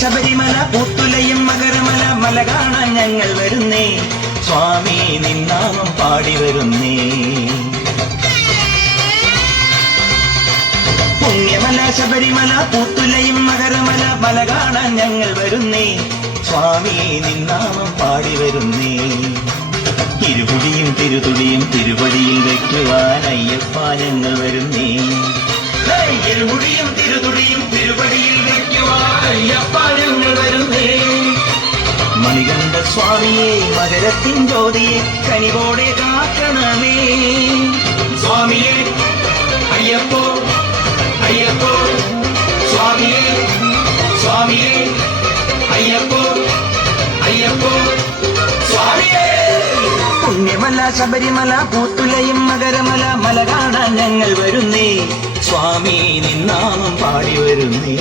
ശബരിമല പൂത്തുലയും മകരമല മല കാണാൻ ഞങ്ങൾ വരുന്നേ സ്വാമി നിന്നാമം പാടി വരുന്നേ. പുണ്യമല ശബരിമല പൂത്തുലയും മകരമല മല കാണാൻ ഞങ്ങൾ വരുന്നേ സ്വാമി നിന്നാമം പാടി വരുന്നേ. ഇരുപുടിയും തിരുതുടിയും തിരുവടിയിൽ വയ്ക്കുവാൻ അയ്യപ്പ ഞങ്ങൾ വരുന്നേ. ഇരുപുടിയും തിരുതുടിയും തിരുവടിയിൽ വയ്ക്കുവാൻ അയ്യപ്പ ഞങ്ങൾ വരുന്നേ. മണികണ്ഠ സ്വാമിയെ മകരത്തിൻ ജ്യോതിയെ കനിവോടെ കാക്കണമേ സ്വാമിയെ അയ്യപ്പോ അയ്യപ്പോ സ്വാമിയെ സ്വാമിയെ അയ്യപ്പോ അയ്യപ്പോ സ്വാമിയെ. പുണ്യമല ശബരിമല പൂത്തുലയും മകരമല മല കാണാൻ ഞങ്ങൾ വരുന്നേ സ്വാമി നിന്നാമം പാടി വരുന്നേ.